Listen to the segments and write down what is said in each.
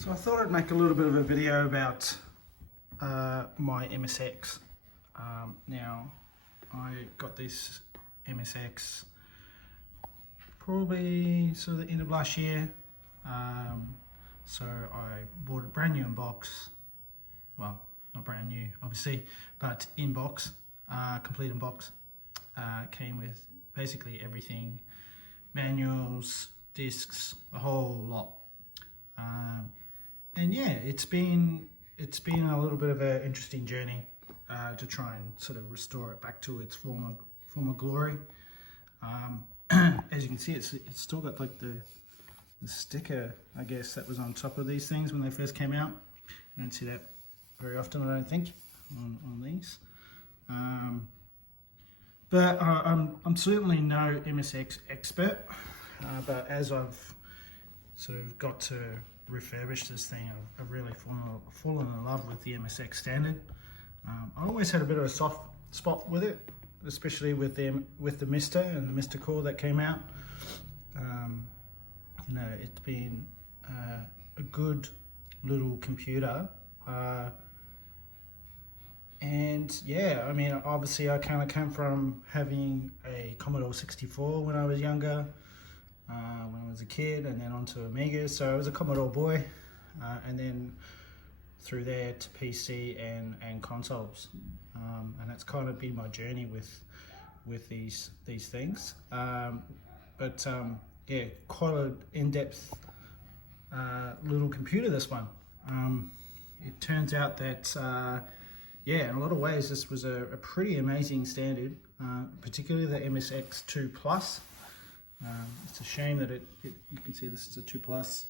So I thought I'd make a little bit of a video about my MSX. Now, I got this MSX probably sort of the end of last year. So I bought it brand new in box. Well, not brand new, obviously, but in box, complete in box. Came with basically everything, manuals, discs, the whole lot. And yeah, it's been a little bit of an interesting journey to try and sort of restore it back to its former glory. As you can see, it's still got like the sticker, I guess, that was on top of these things when they first came out. You don't see that very often, I don't think, on these. But I'm certainly no MSX expert, but as I've sort of got to refurbish this thing, I've really fallen in love with the MSX standard. I always had a bit of a soft spot with it, especially with the Mister and the Mister core that came out. You know, it's been a good little computer. And yeah, I mean, obviously I kind of came from having a Commodore 64 when I was younger, when I was a kid, and then onto Amiga. So I was a Commodore boy, and then through there to PC and consoles. And that's kind of been my journey with these things. Yeah, quite an in-depth little computer, this one. It turns out that yeah, in a lot of ways this was a pretty amazing standard, particularly the MSX2 Plus. It's a shame that you can see this is a 2 Plus.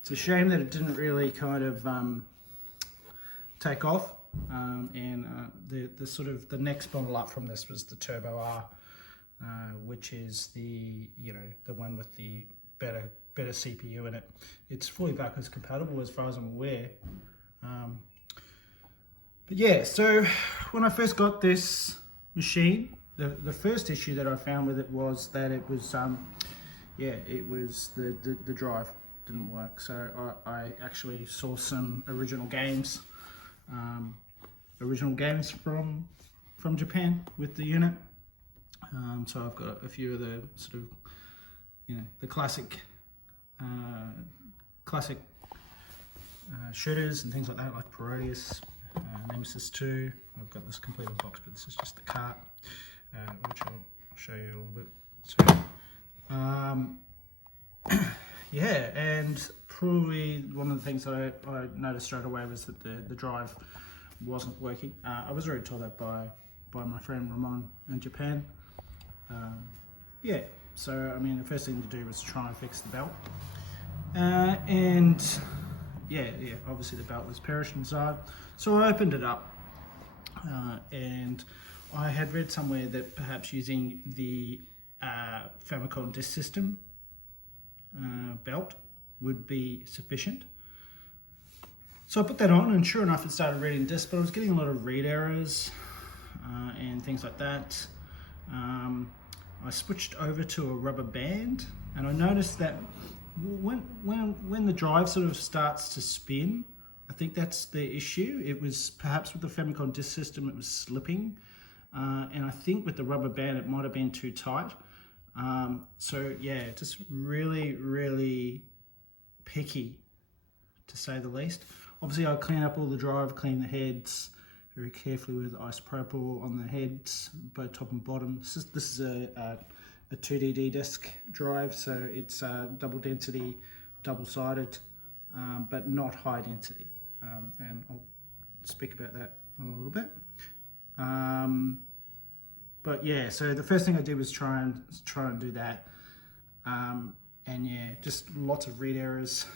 It's a shame that it didn't really kind of take off. The sort of the next model up from this was the Turbo R, which is the one with the better CPU in it. It's fully backwards compatible as far as I'm aware. But yeah, so when I first got this machine, the first issue that I found with it was that it was the drive didn't work. So I actually saw some original games from Japan with the unit. So I've got a few of the sort of, the classic shooters and things like that, like Parodius, Nemesis 2. I've got this complete in box, but this is just the cart, which I'll show you a little bit. So, yeah, and probably one of the things that I noticed straight away was that the drive wasn't working. I was already told that by my friend Ramon in Japan. Yeah, so I mean, the first thing to do was try and fix the belt. And yeah, obviously the belt was perished inside. So I opened it up, and I had read somewhere that perhaps using the Famicom disk system belt would be sufficient. So I put that on, and sure enough, it started reading disk, but I was getting a lot of read errors and things like that. I switched over to a rubber band, and I noticed that when the drive sort of starts to spin, I think that's the issue. It was perhaps with the Famicom disk system, it was slipping, and I think with the rubber band, it might have been too tight. So yeah, just really picky, to say the least. Obviously, I clean up all the drive, clean the heads very carefully with isopropyl on the heads, both top and bottom. This is a 2DD disk drive, so it's double density, double-sided, but not high density. And I'll speak about that in a little bit. But yeah, so the first thing I did was try and do that. And yeah, just lots of read errors,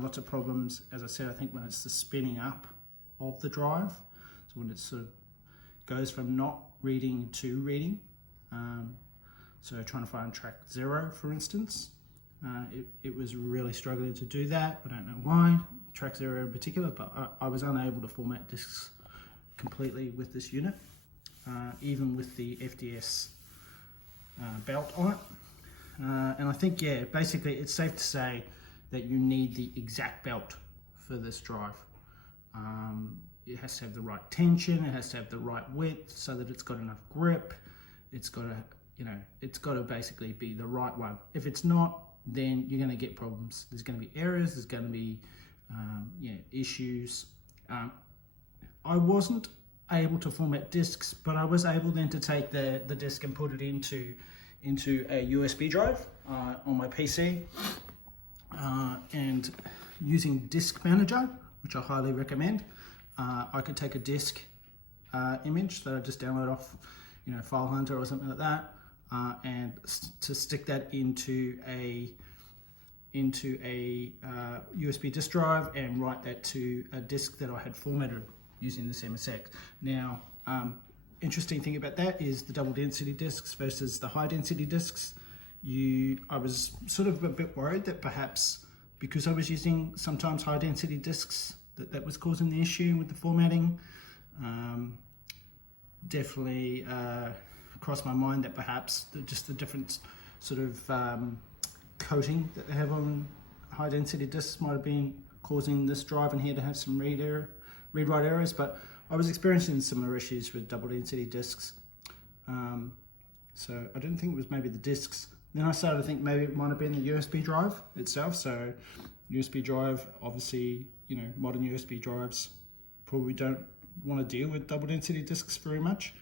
lots of problems. As I said, I think when it's the spinning up of the drive, so when it sort of goes from not reading to reading. So trying to find track 0, for instance, it was really struggling to do that. I don't know why, track 0 in particular, but I was unable to format disks completely with this unit, even with the FDS belt on it. And I think, yeah, basically it's safe to say that you need the exact belt for this drive. It has to have the right tension, it has to have the right width so that it's got enough grip. It's got to, it's got to basically be the right one. If it's not, then you're going to get problems. There's going to be errors, there's going to be issues. I wasn't able to format disks, but I was able then to take the disk and put it into a USB drive on my PC, and using Disk Manager, which I highly recommend, I could take a disk image that I just download off File Hunter or something like that, and to stick that into a USB disk drive and write that to a disk that I had formatted using this MSX. Now, interesting thing about that is the double density disks versus the high density disks. I was sort of a bit worried that perhaps because I was using sometimes high density disks that was causing the issue with the formatting. Definitely crossed my mind that perhaps just the different sort of coating that they have on high density disks might have been causing this drive in here to have some read-write errors, but I was experiencing similar issues with double density disks. So I didn't think it was maybe the disks. Then I started to think maybe it might have been the USB drive itself. So USB drive, obviously, modern USB drives probably don't want to deal with double density disks very much,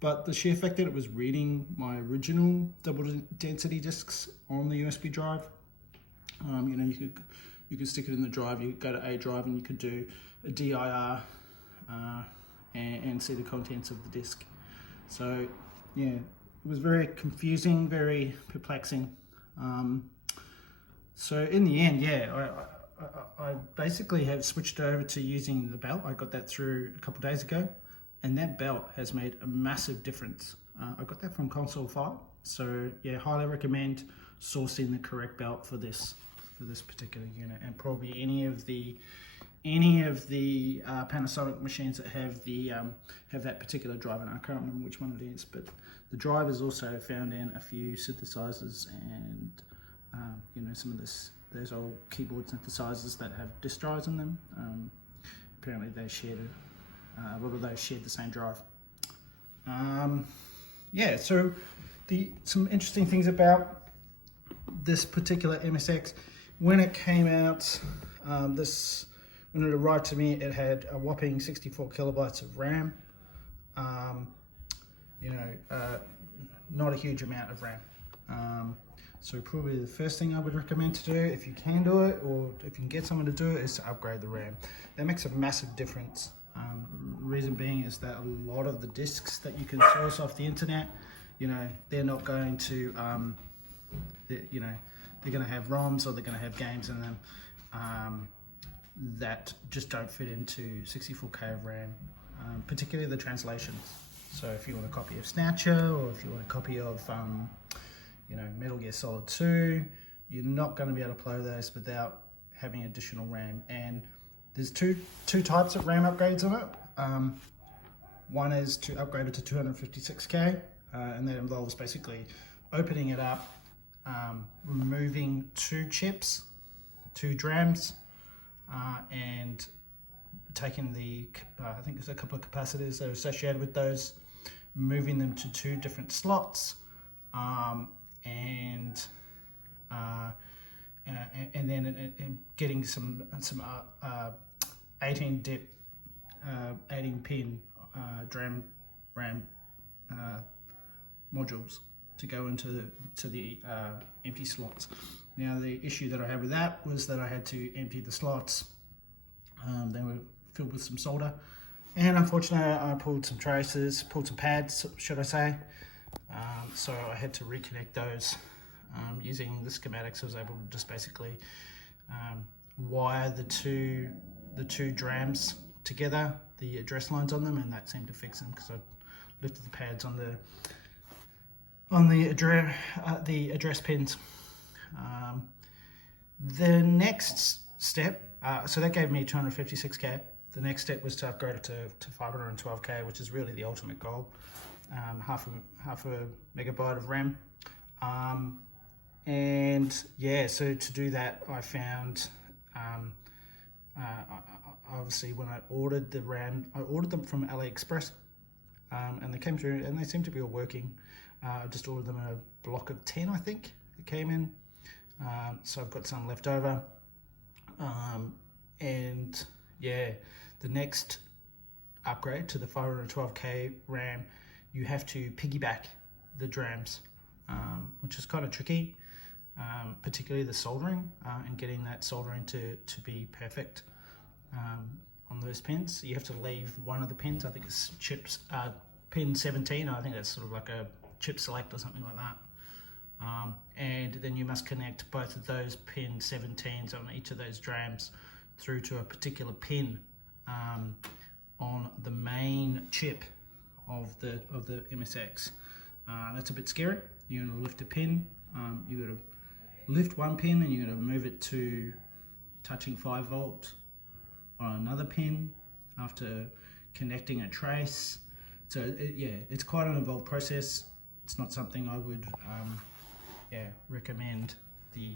but the sheer fact that it was reading my original double density disks on the USB drive, you could stick it in the drive, you could go to A drive and you could do a DIR and see the contents of the disk. So yeah, it was very confusing, very perplexing. So in the end, yeah, I basically have switched over to using the belt. I got that through a couple of days ago, and that belt has made a massive difference. I got that from Console 5, so yeah, highly recommend sourcing the correct belt for this particular unit, and probably any of the Panasonic machines that have that particular drive, and I can't remember which one it is, but the drive is also found in a few synthesizers and some of those old keyboard synthesizers that have disk drives in them. Apparently they shared a lot of those shared the same drive. Yeah, so some interesting things about this particular MSX. When it came out, when it arrived to me, it had a whopping 64 kilobytes of RAM. Not a huge amount of RAM. So probably the first thing I would recommend to do, if you can do it, or if you can get someone to do it, is to upgrade the RAM. That makes a massive difference. Reason being is that a lot of the discs that you can source off the internet, they're not going to, they're going to have ROMs or they're going to have games in them that just don't fit into 64K of RAM, particularly the translations. So if you want a copy of Snatcher, or if you want a copy of Metal Gear Solid 2, you're not going to be able to play those without having additional RAM. And there's two types of RAM upgrades on it. One is to upgrade it to 256K, and that involves basically opening it up, removing 2 chips, 2 DRAMs, and taking I think there's a couple of capacitors that are associated with those, moving them to 2 different slots, and then getting some 18 pin DRAM RAM modules to go into the empty slots. Now the issue that I had with that was that I had to empty the slots. They were filled with some solder, and unfortunately I pulled some pads, should I say. So I had to reconnect those using the schematics. I was able to just basically wire the two DRAMs together, the address lines on them, and that seemed to fix them because I lifted the pads on the address pins. The next step, so that gave me 256K. The next step was to upgrade it to 512K, which is really the ultimate goal. Half a megabyte of RAM. And yeah, so to do that, I found Obviously when I ordered the RAM, I ordered them from AliExpress, and they came through and they seem to be all working. I just ordered them in a block of 10, I think it came in. So I've got some left over. And yeah, the next upgrade to the 512K RAM, you have to piggyback the drams, which is kind of tricky, particularly the soldering, and getting that soldering to be perfect on those pins. You have to leave one of the pins, I think it's pin 17, I think that's sort of like a chip select or something like that. And then you must connect both of those pin 17s on each of those drams through to a particular pin on the main chip of the MSX. That's a bit scary. You're going to lift a pin, you've got to lift one pin and you're going to move it to touching 5 volt on another pin after connecting a trace. So yeah, it's quite an involved process. It's not something I would recommend the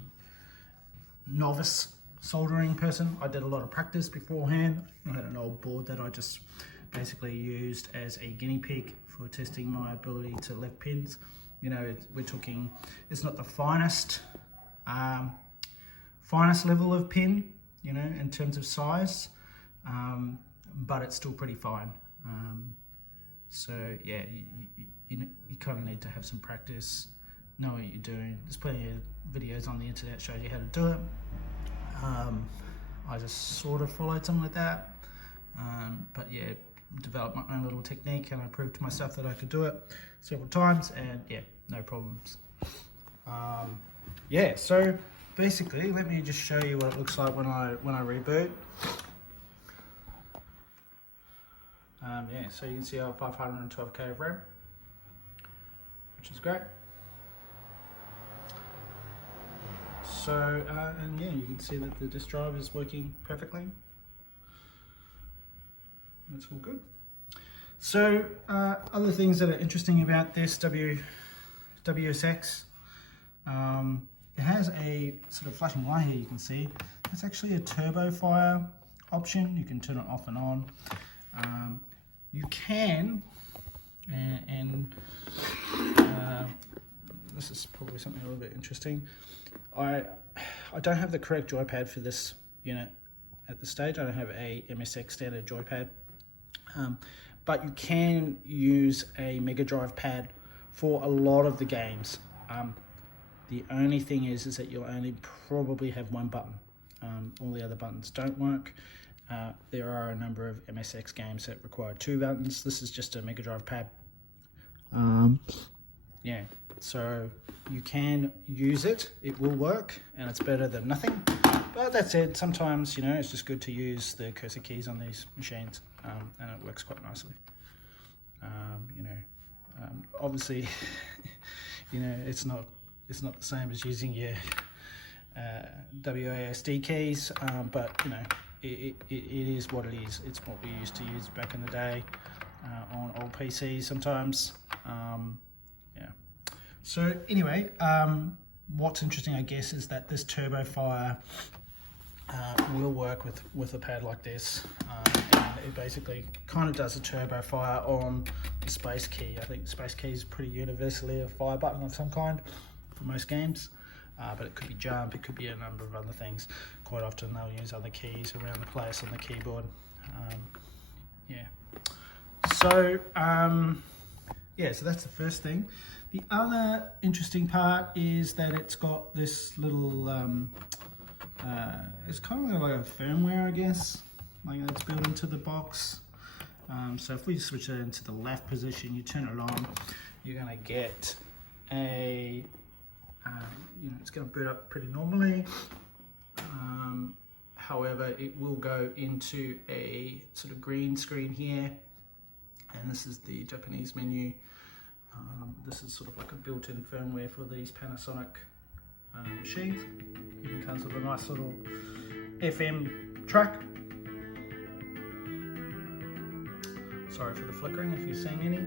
novice soldering person. I did a lot of practice beforehand. I had an old board that I just basically used as a guinea pig for testing my ability to lift pins. You know, we're talking, it's not the finest level of pin, you know, in terms of size, but it's still pretty fine. So yeah, you kind of need to have some practice, know what you're doing. There's plenty of videos on the internet show you how to do it. I just sort of followed something like that, but yeah, developed my own little technique, and I proved to myself that I could do it several times, and yeah, no problems. Yeah, so basically, let me just show you what it looks like when I reboot. Yeah, so you can see our 512K of RAM, which is great. So, and yeah, you can see that the disk drive is working perfectly. That's all good. So, other things that are interesting about this WSX, it has a sort of flashing light here, you can see. It's actually a turbo fire option. You can turn it off and on. You can, and this is probably something a little bit interesting. I don't have the correct joypad for this unit at this stage. I don't have a MSX standard joypad, but you can use a Mega Drive pad for a lot of the games. The only thing is that you'll only probably have one button. All the other buttons don't work. There are a number of MSX games that require 2 buttons. This is just a Mega Drive pad. Yeah, so you can use it. It will work, and it's better than nothing. But that said, sometimes, you know, it's just good to use the cursor keys on these machines, and it works quite nicely. You know, obviously, you know, it's not the same as using your WASD keys, but you know, it is what it is. It's what we used to use back in the day on old PCs sometimes. Yeah. So anyway, what's interesting, I guess, is that this turbo fire will work with a pad like this, and it basically kind of does a turbo fire on the space key. I think the space key is pretty universally a fire button of some kind for most games. But it could be jump, it could be a number of other things. Quite often they'll use other keys around the place on the keyboard. Yeah. So, yeah, so that's the first thing. The other interesting part is that it's got this little, it's kind of like a firmware, I guess, like that's built into the box. So if we switch it into the left position, you turn it on, you're gonna get a, you know, it's going to boot up pretty normally. However, it will go into a sort of green screen here, and this is the Japanese menu. This is sort of like a built-in firmware for these Panasonic machines. Even comes with a nice little FM track. Sorry for the flickering if you're seeing any.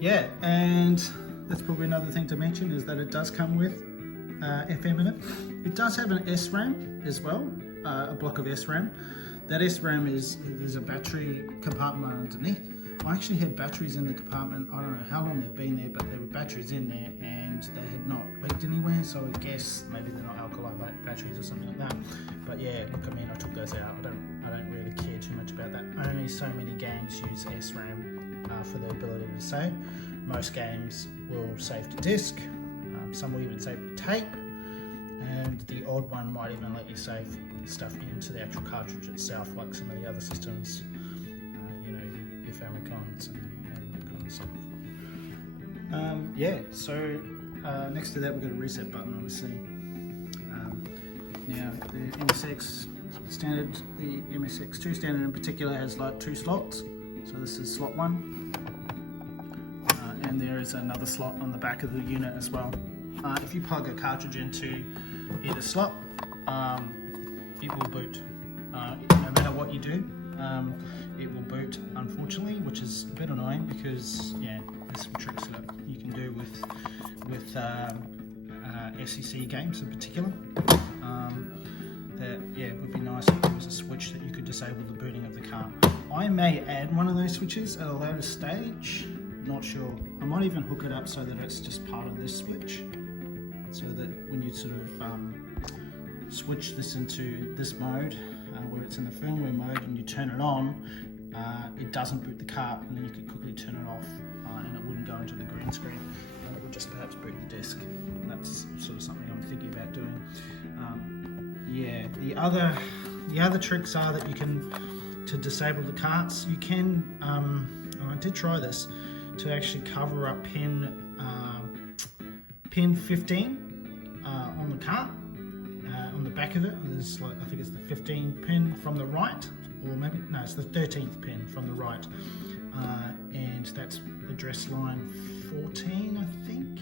Yeah, and that's probably another thing to mention, is that it does come with FM in it. It does have an SRAM as well, a block of SRAM. That SRAM there's a battery compartment underneath. I actually had batteries in the compartment. I don't know how long they've been there, but there were batteries in there and they had not leaked anywhere, so I guess maybe they're not alkali batteries or something like that. But yeah, look, I mean, I took those out. I don't really care too much about that. Only so many games use SRAM for the ability to save. Most games will save to disk. Some will even save to tape, and the odd one might even let you save stuff into the actual cartridge itself, like some of the other systems, you know, your Famicom's and that kind of stuff. Yeah, so next to that we've got a reset button, obviously. Now the MSX standard, the MSX2 standard in particular, has like 2 slots. So this is slot 1, and there is another slot on the back of the unit as well. If you plug a cartridge into either slot, it will boot. No matter what you do, it will boot, unfortunately, which is a bit annoying because yeah, there's some tricks that you can do with SEC games in particular. That yeah, it would be nice if there was a switch that you could disable the booting of the car. I may add one of those switches at a later stage. Not sure. I might even hook it up so that it's just part of this switch, so that when you sort of switch this into this mode, where it's in the firmware mode, and you turn it on, it doesn't boot the car, and then you could quickly turn it off, and it wouldn't go into the green screen, and it would just perhaps boot the disk. And that's sort of something I'm thinking about doing. Yeah, the other tricks are that you can, to disable the carts, you can, I did try this, to actually cover up pin 15 on the cart, on the back of it. There's like, I think it's the 15th pin from the right, or maybe, no, it's the 13th pin from the right, and that's address line 14, I think,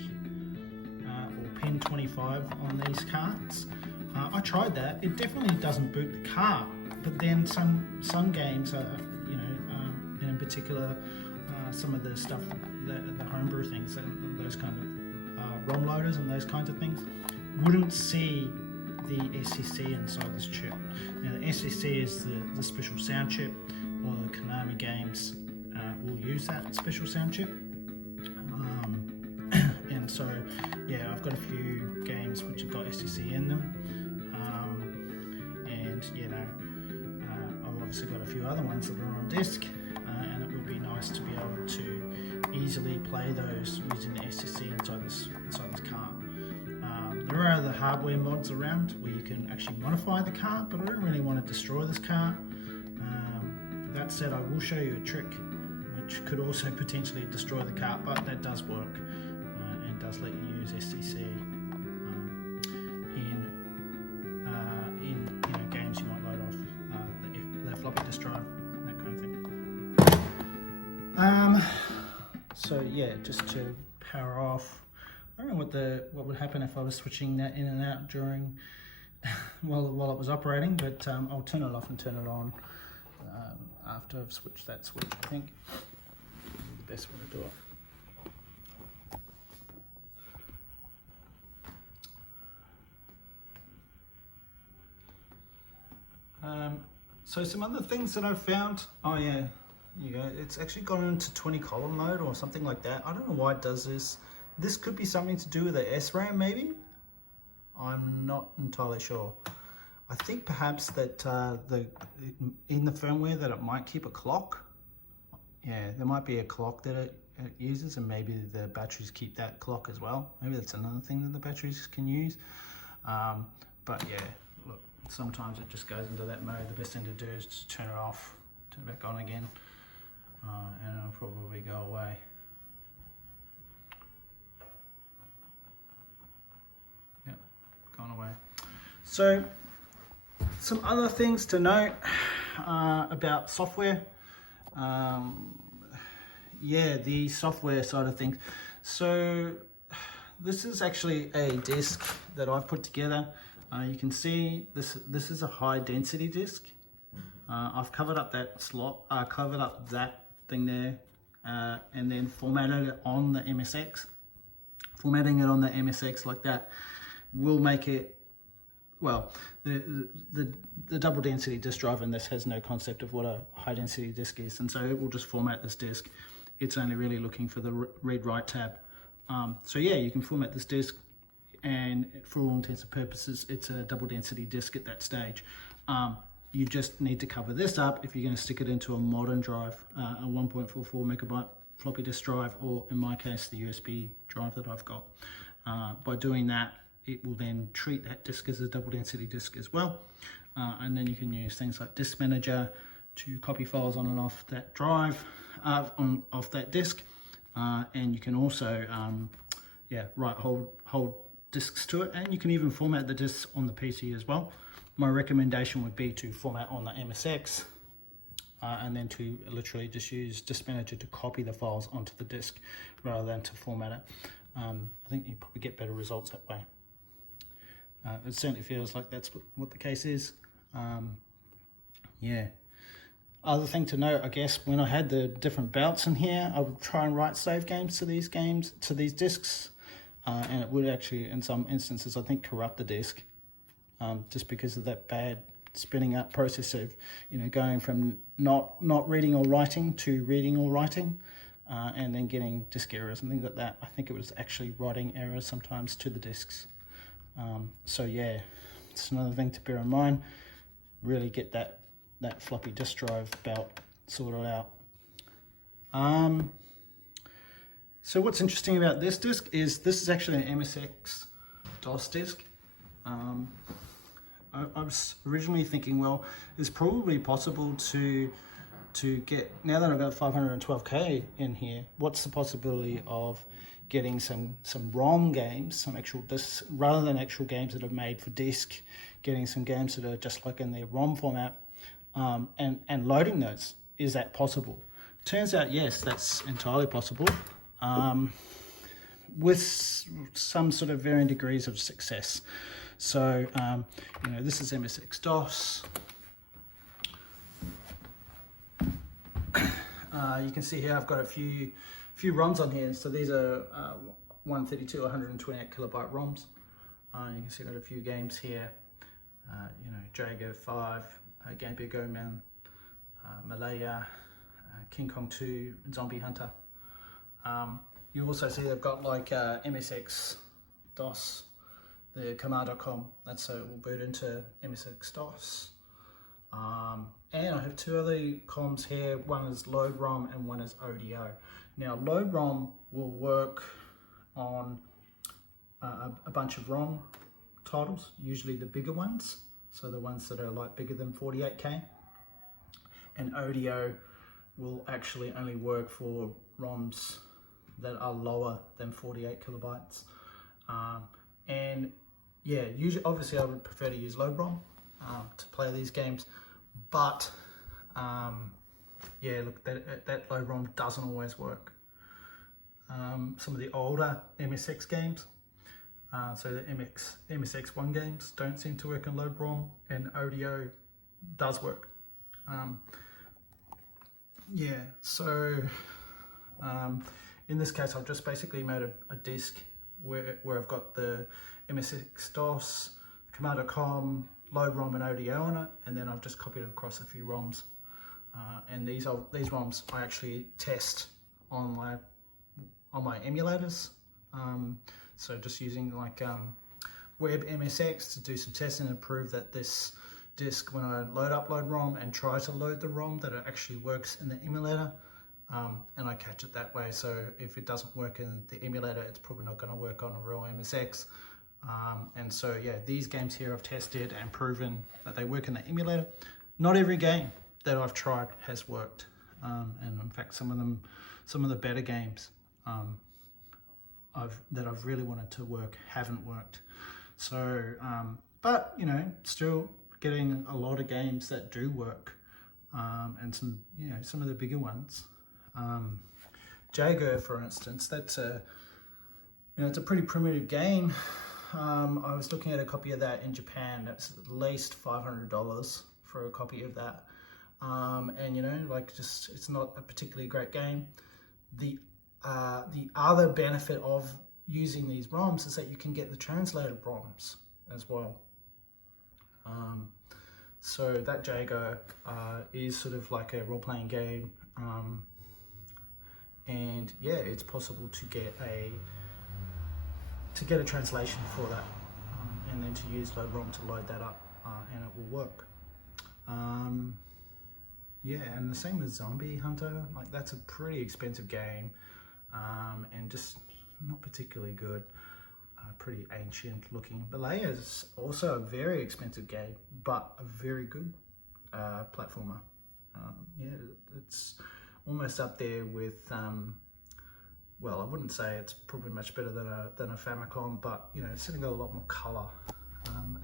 or pin 25 on these carts. I tried that. It definitely doesn't boot the cart, but then some games are, you know, and in particular some of the stuff, the homebrew things, and those kind of ROM loaders and those kinds of things, wouldn't see the SEC inside this chip. Now the SEC is the special sound chip. All the Konami games will use that special sound chip. And so yeah, I've got a few games which have got SEC in them. And you know, I've obviously got a few other ones that are on disk, and it would be nice to be able to easily play those using the SSC inside this cart. There are other hardware mods around where you can actually modify the cart, but I don't really want to destroy this cart. That said, I will show you a trick which could also potentially destroy the cart, but that does work, and does let you use SCC in you know, games you might load off the floppy disk drive, that kind of thing. So yeah, just to power off, I don't know what would happen if I was switching that in and out during while it was operating, but I'll turn it off and turn it on after I've switched that switch. I think the best way to do it. So some other things that I've found. Oh yeah, there you go. It's actually gone into 20 column mode or something like that. I don't know why it does this. This could be something to do with the SRAM maybe. I'm not entirely sure. I think perhaps that in the firmware that it might keep a clock. Yeah, there might be a clock that it uses, and maybe the batteries keep that clock as well. Maybe that's another thing that the batteries can use. But yeah, look, sometimes it just goes into that mode. The best thing to do is just turn it off, turn it back on again, and it'll probably go away. Yep, gone away. So some other things to note about software. Yeah, the software side of things. So this is actually a disk that I've put together. You can see this is a high density disk. I've covered up that slot, covered up that thing there, and then formatted it on the MSX. Formatting it on the MSX like that will make it, well, the double density disk drive in this has no concept of what a high density disk is, and so it will just format this disk. It's only really looking for the read-write tab. So yeah, you can format this disk, and for all intents and purposes, it's a double density disk at that stage. You just need to cover this up if you're going to stick it into a modern drive, a 1.44 megabyte floppy disk drive, or in my case, the USB drive that I've got. By doing that, it will then treat that disk as a double density disk as well. And then you can use things like Disk Manager to copy files on and off that drive, off that disk. And you can also write whole disks to it, and you can even format the disks on the PC as well. My recommendation would be to format on the MSX, and then to literally just use Disk Manager to copy the files onto the disk rather than to format it. I think you probably get better results that way. It certainly feels like that's what the case is. Yeah. Other thing to note, I guess, when I had the different belts in here, I would try and write save games to these disks, and it would actually, in some instances, I think, corrupt the disk, just because of that bad spinning up process of, going from not reading or writing to reading or writing, and then getting disk errors and things like that. I think it was actually writing errors sometimes to the disks. So yeah, it's another thing to bear in mind. Really get that floppy disk drive belt sorted out. So what's interesting about this disk is this is actually an MSX DOS disk. I was originally thinking, well, it's probably possible to get, now that I've got 512K in here, what's the possibility of getting some ROM games, some actual discs, rather than actual games that are made for disk, getting some games that are just like in their ROM format, and loading those. Is that possible? Turns out, yes, that's entirely possible, with some sort of varying degrees of success. So, this is MSX DOS. You can see here I've got a few ROMs on here. So these are 132, 128 kilobyte ROMs. You can see I've got a few games here. Jago 5, Game Beer Go Man, Malaya, King Kong 2, Zombie Hunter. You also see I've got like MSX DOS, the command.com. That's so it will boot into MSX DOS. And I have two other comms here. One is Loadrom and one is ODO. Now Loadrom will work on a bunch of ROM titles, usually the bigger ones, so the ones that are like bigger than 48K. And ODO will actually only work for ROMs that are lower than 48 kilobytes. And yeah, usually, obviously I would prefer to use Loadrom to play these games, but yeah, look, that Loadrom doesn't always work. Some of the older MSX games, so the MSX1 games don't seem to work on Loadrom, and ODO does work. Yeah, so in this case I've just basically made a disk where I've got the MSX DOS, command.com, Loadrom and ODO on it, and then I've just copied it across a few ROMs. And these ROMs I actually test on my emulators. So just using like web MSX to do some testing and prove that this disk, when I load up Loadrom and try to load the ROM, that it actually works in the emulator. And I catch it that way. So if it doesn't work in the emulator, it's probably not going to work on a real MSX. And so yeah, these games here I've tested and proven that they work in the emulator. Not every game that I've tried has worked, and in fact some of the better games that I've really wanted to work haven't worked. So but still getting a lot of games that do work, and some of the bigger ones. Jago, for instance, that's it's a pretty primitive game. I was looking at a copy of that in Japan. That's at least $500 for a copy of that. And it's not a particularly great game. The other benefit of using these ROMs is that you can get the translated ROMs as well. So that Jago is sort of like a role-playing game, and yeah, it's possible to get a translation for that, and then to use Loadrom to load that up, and it will work. Yeah, and the same with Zombie Hunter. Like, that's a pretty expensive game, and just not particularly good. Pretty ancient looking. Balea is also a very expensive game, but a very good platformer. Yeah, it's almost up there with, well, I wouldn't say it's probably much better than a Famicom, but you know, it's certainly got a lot more color.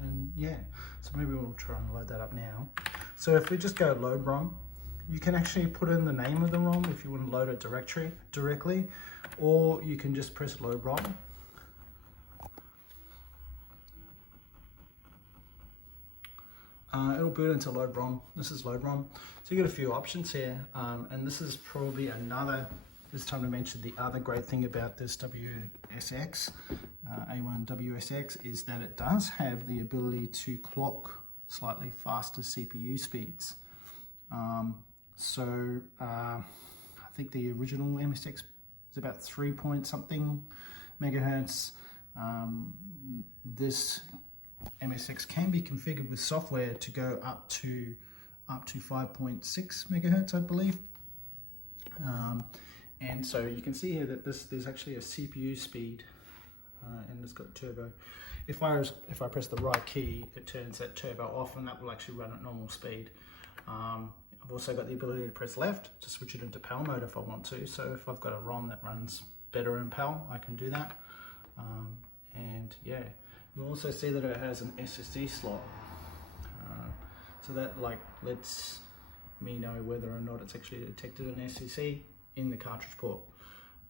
And yeah, so maybe we'll try and load that up now. So if we just go Loadrom, you can actually put in the name of the ROM if you want to load it directly, or you can just press Loadrom. It'll boot into Loadrom. This is Loadrom. So you get a few options here, and this is probably it's time to mention the other great thing about this WSX, A1WSX, is that it does have the ability to clock slightly faster CPU speeds. So I think the original MSX is about 3 point something megahertz. This MSX can be configured with software to go up to 5.6 megahertz, I believe. And so you can see here that there's actually a CPU speed, and it's got turbo. If I press the right key, it turns that turbo off, and that will actually run at normal speed. I've also got the ability to press left to switch it into PAL mode if I want to. So if I've got a ROM that runs better in PAL, I can do that. And yeah. You'll also see that it has an SSD slot, so that lets me know whether or not it's actually detected an SSD in the cartridge port.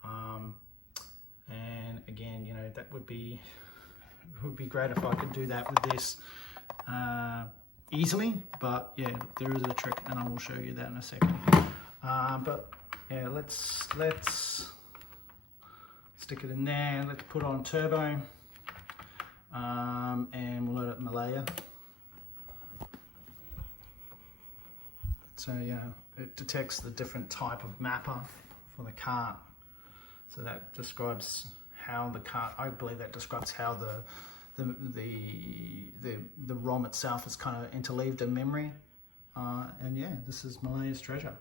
And again, you know, that would be great if I could do that with this easily. But yeah, there is a trick, and I will show you that in a second. But yeah, let's stick it in there. Let's put on turbo. And we'll load up Malaya. So yeah, it detects the different type of mapper for the cart. So that describes how the cart, I believe that describes how the ROM itself is kind of interleaved in memory. And yeah, this is Malaya's treasure.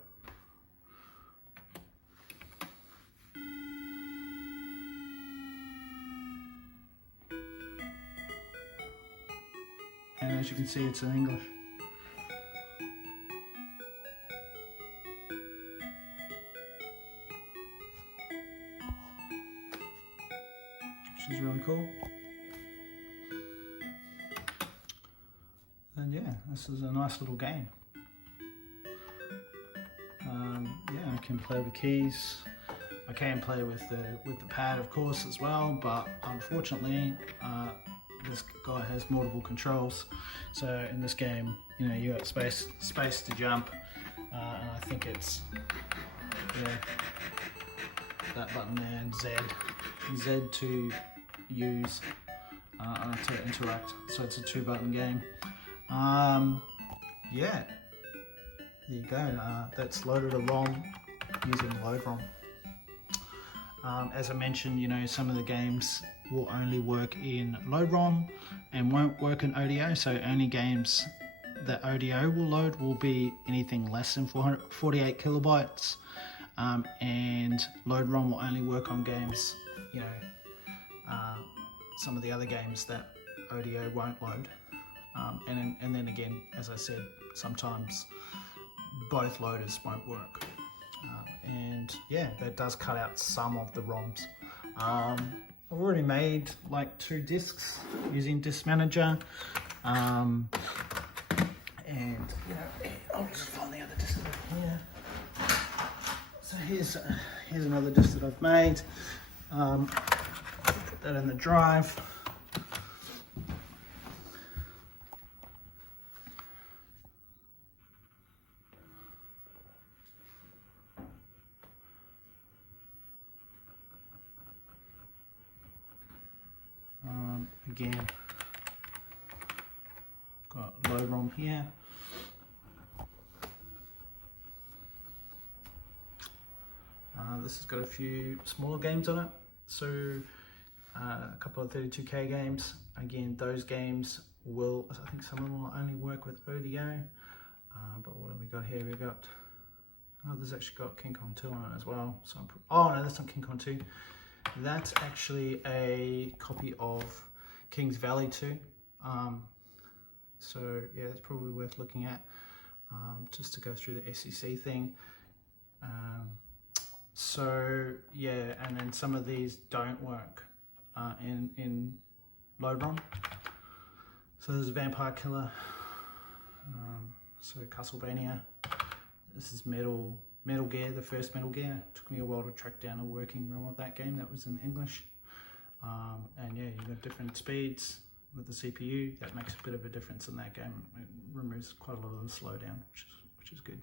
And as you can see, it's in English. Which is really cool. And yeah, this is a nice little game. Yeah, I can play with keys. I can play with the pad, of course, as well, but unfortunately, this guy has multiple controls. So in this game, you know, you got space to jump, and I think it's that button there, and Z to use, to interact. So it's a 2-button game. Yeah, there you go. That's loaded a ROM using Loadrom. As I mentioned, you know, some of the games will only work in Loadrom and won't work in ODO, so only games that ODO will load will be anything less than 48 kilobytes, and Loadrom will only work on games, you know, some of the other games that ODO won't load, and then again, as I said, sometimes both loaders won't work. And yeah, that does cut out some of the ROMs. I've already made like 2 discs using Disk Manager, and you know, I'll just find the other disc here. So here's another disc that I've made. Put that in the drive. again, got Loadrom here. This has got a few smaller games on it, so a couple of 32K games. Again, those games will, I think some of them will only work with ODO, but what have we got here? We've got, oh, this actually got King Kong 2 on it as well. So oh no, that's not King Kong 2. That's actually a copy of King's Valley 2. So yeah, that's probably worth looking at, just to go through the SEC thing. So yeah, and then some of these don't work in Loadrom. So there's a Vampire Killer, so Castlevania. This is Metal Gear, the first Metal Gear. It took me a while to track down a working ROM of that game that was in English. And yeah, you've got different speeds with the CPU. That makes a bit of a difference in that game. It removes quite a lot of the slowdown, which is good.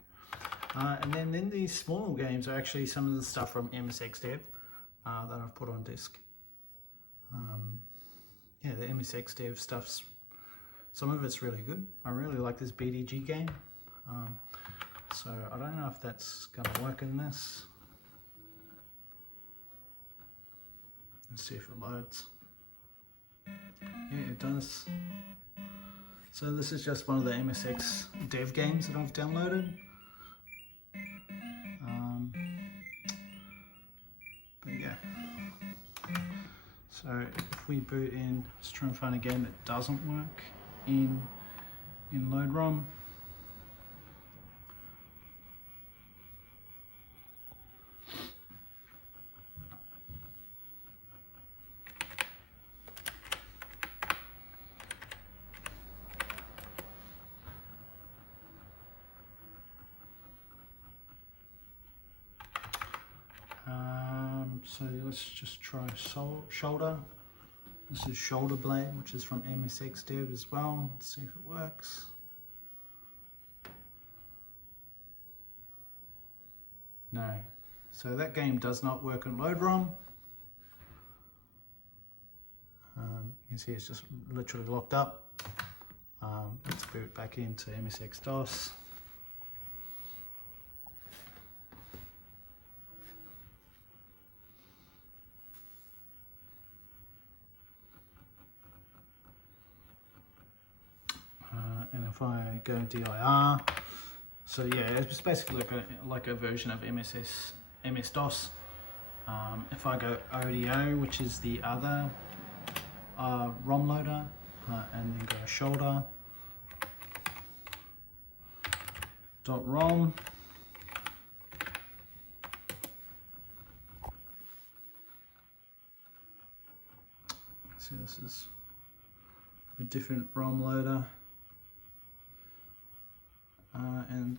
And then these small games are actually some of the stuff from MSX Dev that I've put on disc. Yeah, the MSX Dev stuff's, some of it's really good. I really like this BDG game. So I don't know if that's going to work in this. Let's see if it loads. Yeah, it does. So this is just one of the MSX Dev games that I've downloaded. But yeah, so if we boot in, let's try and find a game that doesn't work in Loadrom. So let's just try Shoulder. This is Shoulder Blade, which is from MSX Dev as well. Let's see if it works. No. So that game does not work on Loadrom. You can see it's just literally locked up. Let's boot it back into MSX DOS. And if I go DIR, so yeah, it's basically like a version of MS-DOS. If I go ODO, which is the other ROM loader, and then go shoulder .rom, see, this is a different ROM loader.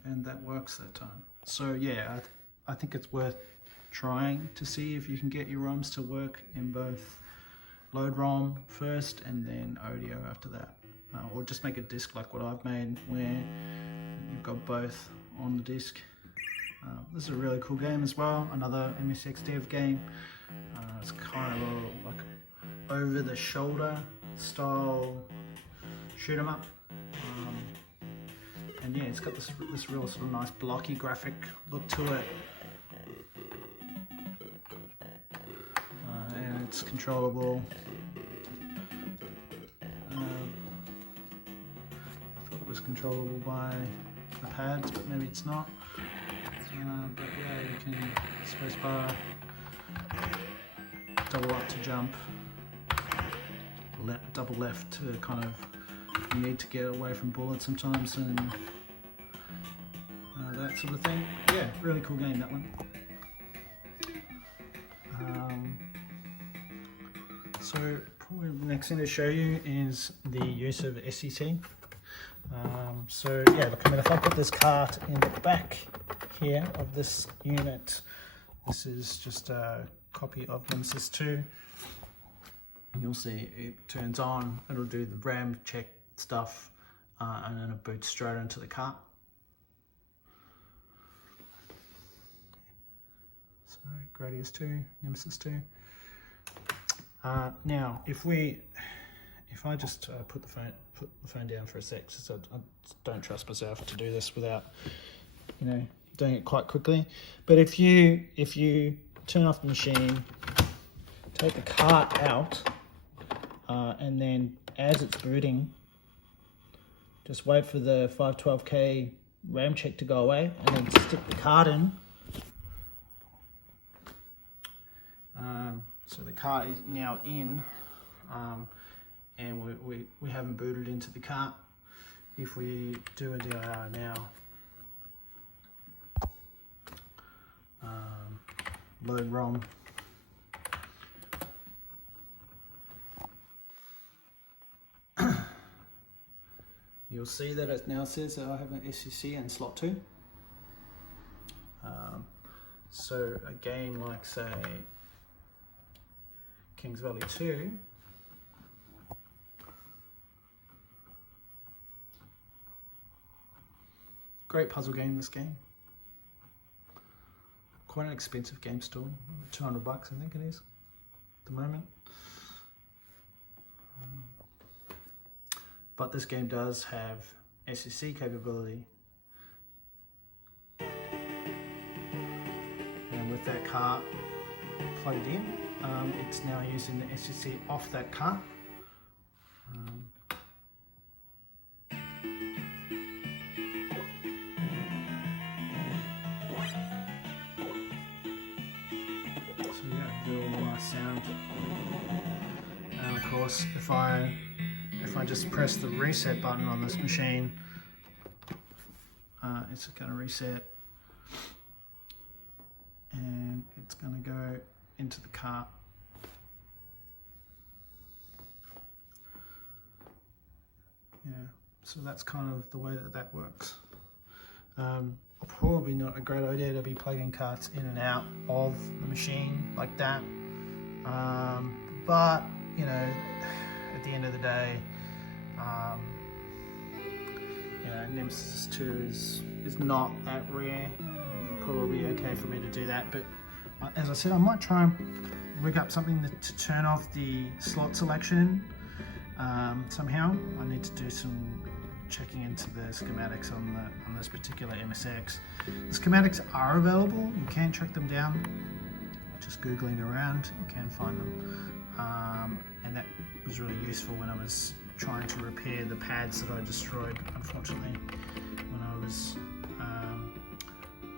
And that works that time. So yeah, I think it's worth trying to see if you can get your ROMs to work in both Loadrom first and then ODO after that. Or just make a disc like what I've made where you've got both on the disc. This is a really cool game as well, another MSX Dev game. It's kind of like over the shoulder style shoot 'em up. And yeah, it's got this real sort of nice blocky graphic look to it. And it's controllable. I thought it was controllable by the pads, but maybe it's not. But yeah, you can spacebar, double up to jump, double left to kind of, you need to get away from bullets sometimes, and that sort of thing. Yeah, really cool game, that one. So probably the next thing to show you is the use of SEC. So yeah, look, I mean, if I put this cart in the back here of this unit, this is just a copy of Nemesis 2. You'll see it turns on, it'll do the RAM check stuff, and then it boots straight into the cart. So Gradius 2, Nemesis 2. Now if we if I just put the phone down for a sec, so I don't trust myself to do this without, you know, doing it quite quickly. But if you turn off the machine, take the cart out, and then as it's booting, just wait for the 512K RAM check to go away, and then stick the card in. So the cart is now in, and we haven't booted into the cart. If we do a DIR now, Loadrom, you'll see that it now says that I have an SCC and slot 2. So a game like, say, Kings Valley 2, great puzzle game, this game. Quite an expensive game still, $200 I think it is at the moment. But this game does have SCC capability. And with that cart plugged in, it's now using the SCC off that cart. So yeah, real nice sound. And of course, if I just press the reset button on this machine, it's going to reset, and it's going to go into the cart. Yeah, so that's kind of the way that works. Probably not a great idea to be plugging carts in and out of the machine like that, but you know, at the end of the day, you know, Nemesis 2 is not that rare. Probably okay for me to do that, but as I said, I might try and rig up something to turn off the slot selection somehow. I need to do some checking into the schematics on this particular MSX. The schematics are available, you can track them down. Just googling around, you can find them, and that was really useful when I was trying to repair the pads that I destroyed, unfortunately, when I was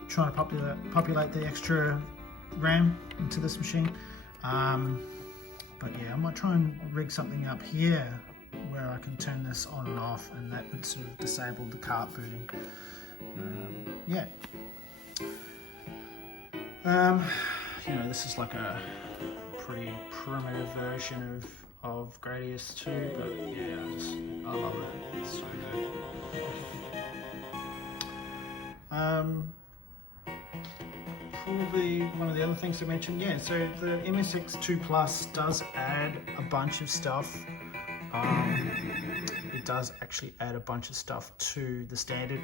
trying to populate the extra RAM into this machine. But yeah, I might try and rig something up here where I can turn this on and off, and that would sort of disable the cart booting. Yeah. You know, this is like a pretty primitive version of Gradius 2, but yeah, I love it. It's so good. Probably one of the other things to mention, yeah, so the MSX2 Plus does add a bunch of stuff. It does actually add a bunch of stuff to the standard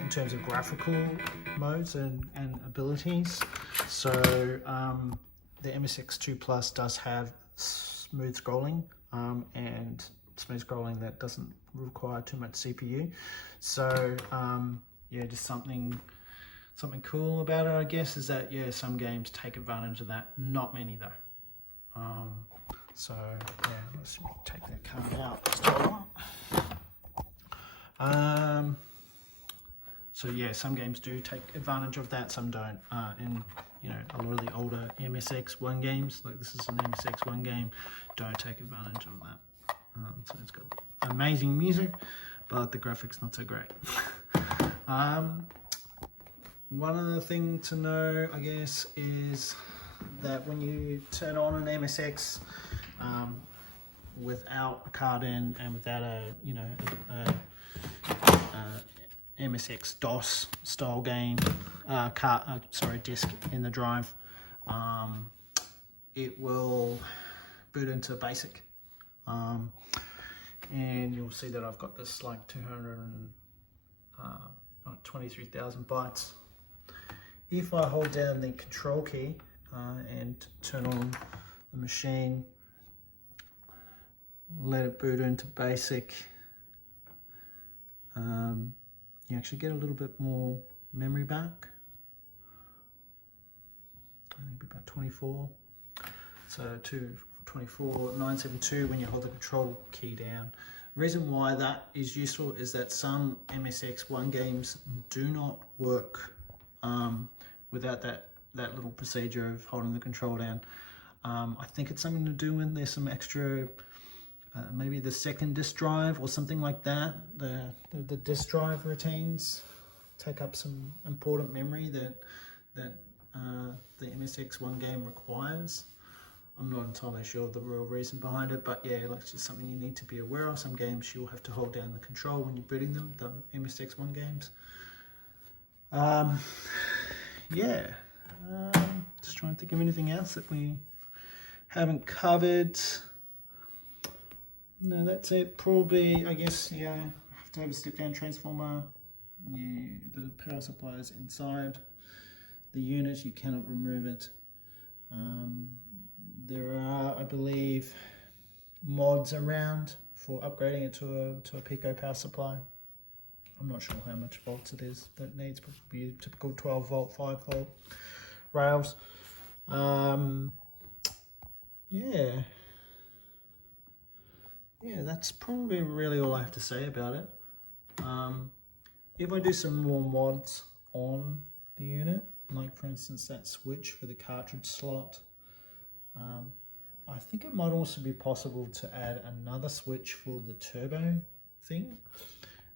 in terms of graphical modes and abilities. So the MSX2 Plus does have smooth scrolling, and smooth scrolling that doesn't require too much CPU. So yeah, just something cool about it, I guess, is that yeah, some games take advantage of that. Not many though. So yeah, let's take that card out. So yeah, some games do take advantage of that, some don't. And you know, a lot of the older MSX1 games, like this is an MSX1 game, don't take advantage of that. So it's got amazing music, but the graphics not so great. One other thing to know, I guess, is that when you turn on an MSX without a card in and without a, you know, MSX DOS style game disc in the drive, it will boot into BASIC, and you'll see that I've got this like 23,000 bytes. If I hold down the control key and turn on the machine, let it boot into basic, you actually get a little bit more memory back. Maybe about 24. So 224, 972 when you hold the control key down. The reason why that is useful is that some MSX1 games do not work without that little procedure of holding the control down. I think it's something to do with there's some extra, maybe the second disk drive or something like that. The disk drive routines take up some important memory that the MSX1 game requires. I'm not entirely sure the real reason behind it, but yeah, it's just something you need to be aware of. Some games you'll have to hold down the control when you're booting them, the MSX1 games. Yeah, just trying to think of anything else that we haven't covered. No, that's it. Probably, I guess, yeah, I have to have a step-down transformer. Yeah, the power supply is inside the unit, you cannot remove it. There are, I believe, mods around for upgrading it to a Pico power supply. I'm not sure how much volts it is that needs, probably a typical 12 volt, 5 volt rails. Yeah, that's probably really all I have to say about it. If I do some more mods on the unit, like for instance that switch for the cartridge slot, I think it might also be possible to add another switch for the turbo thing.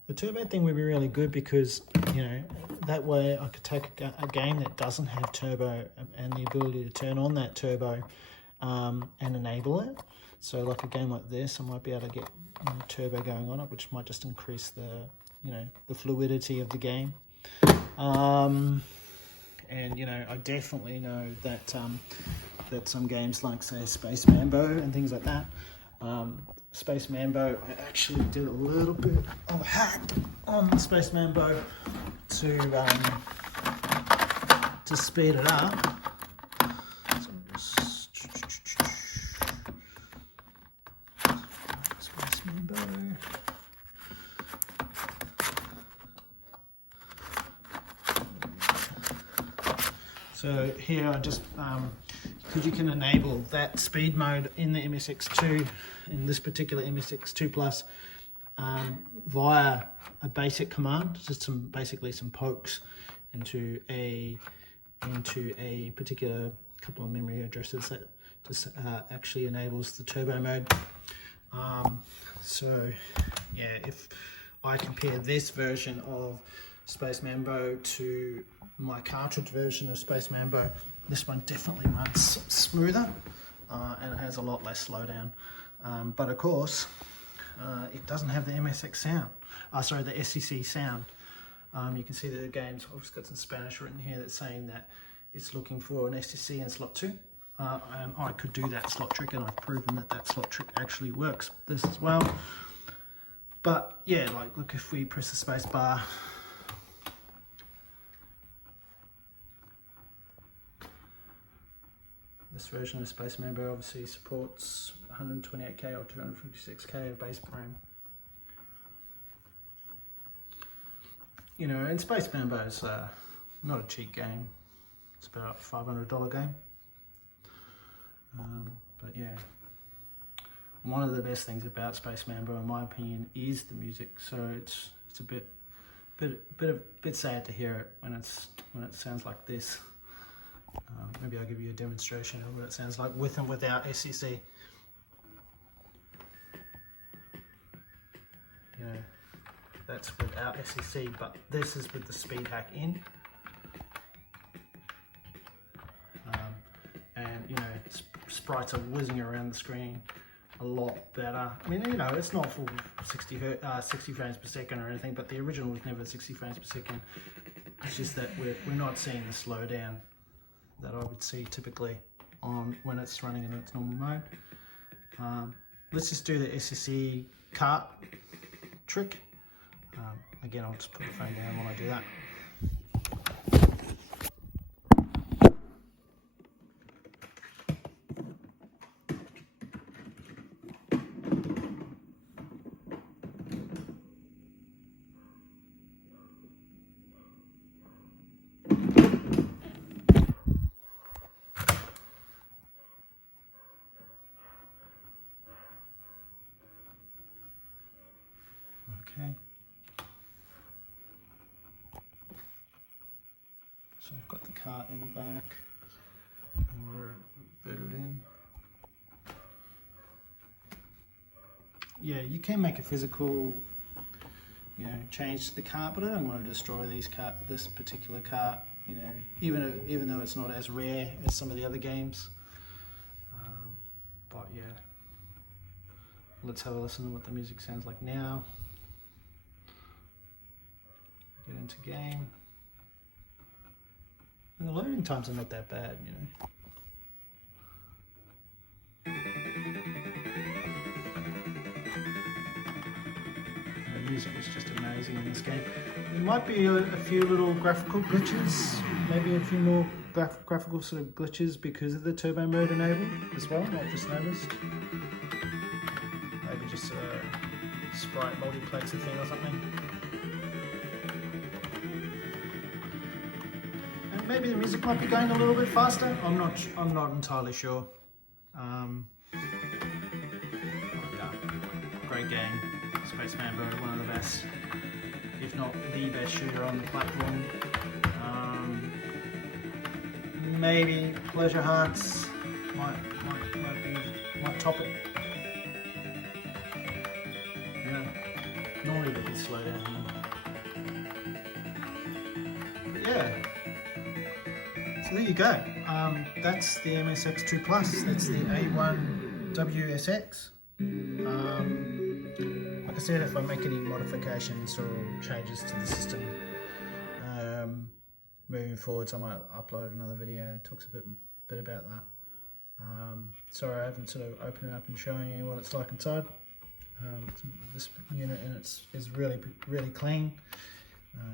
The turbo thing would be really good because, you know, that way I could take a game that doesn't have turbo and the ability to turn on that turbo and enable it. So like a game like this, I might be able to get turbo going on it, which might just increase the, you know, the fluidity of the game. And you know, I definitely know that that some games like say Space Mambo and things like that. Space Mambo, I actually did a little bit of a hack on the Space Mambo to speed it up. Space Mambo. So here I just, because you can enable that speed mode in the MSX2, in this particular MSX2 Plus, via a basic command, just basically some pokes into a particular couple of memory addresses that just actually enables the turbo mode. So yeah, if I compare this version of Space Mambo to my cartridge version of Space Mambo, this one definitely runs smoother and it has a lot less slowdown. But of course, it doesn't have the MSX sound. Sorry, the SCC sound. You can see that the game's, I've just got some Spanish written here that's saying that it's looking for an SCC in slot 2. And I could do that slot trick, and I've proven that that slot trick actually works with this as well. But yeah, like look, if we press the space bar, this version of Space Mambo obviously supports 128K or 256K of base frame. You know, and Space Mambo is not a cheap game. It's about a $500 game. But yeah, one of the best things about Space Mambo, in my opinion, is the music. So it's a bit sad to hear it when it sounds like this. Maybe I'll give you a demonstration of what it sounds like with and without SCC. You know, that's without SCC, but this is with the speed hack in. And you know, sprites are whizzing around the screen a lot better. I mean, you know, it's not full 60 frames per second or anything, but the original was never 60 frames per second. It's just that we're not seeing the slowdown that I would see typically on when it's running in its normal mode. Let's just do the SCC cart trick. Again, I'll just put the phone down while I do that. Okay. So I've got the cart in the back, and we're booted in. Yeah, you can make a physical, change to the cart, but I don't want to destroy this particular cart. Even though it's not as rare as some of the other games. But yeah, let's have a listen to what the music sounds like now. Get into game. And the loading times are not that bad, The music is just amazing in this game. There might be a few little graphical glitches, maybe a few more graphical sort of glitches because of the turbo mode enabled as well, I've just noticed. Maybe just a sprite multiplexer thing or something. And maybe the music might be going a little bit faster. I'm not entirely sure. Yeah, great game. Spaceman Bro, one of the best, if not the best shooter on the platform. Maybe Pleasure Hearts might top it. Yeah, normally they can slow down. But yeah, so there you go. That's the MSX2 Plus. That's the A1WSX. Like I said, if I make any modifications or changes to the system moving forwards, I might upload another video that talks a bit about that. Sorry I haven't sort of opened it up and shown you what it's like inside. This unit is really clean,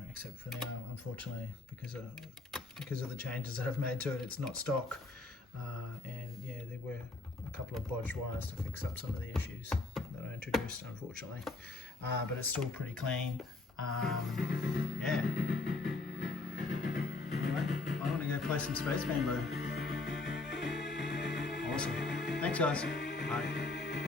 except for now, unfortunately, because of the changes that I've made to it. It's not stock, and yeah, there were a couple of bodged wires to fix up some of the issues that I introduced, unfortunately, but it's still pretty clean. Yeah. Anyway, I want to go play some Spaceman Bro. Awesome. Thanks guys. Bye.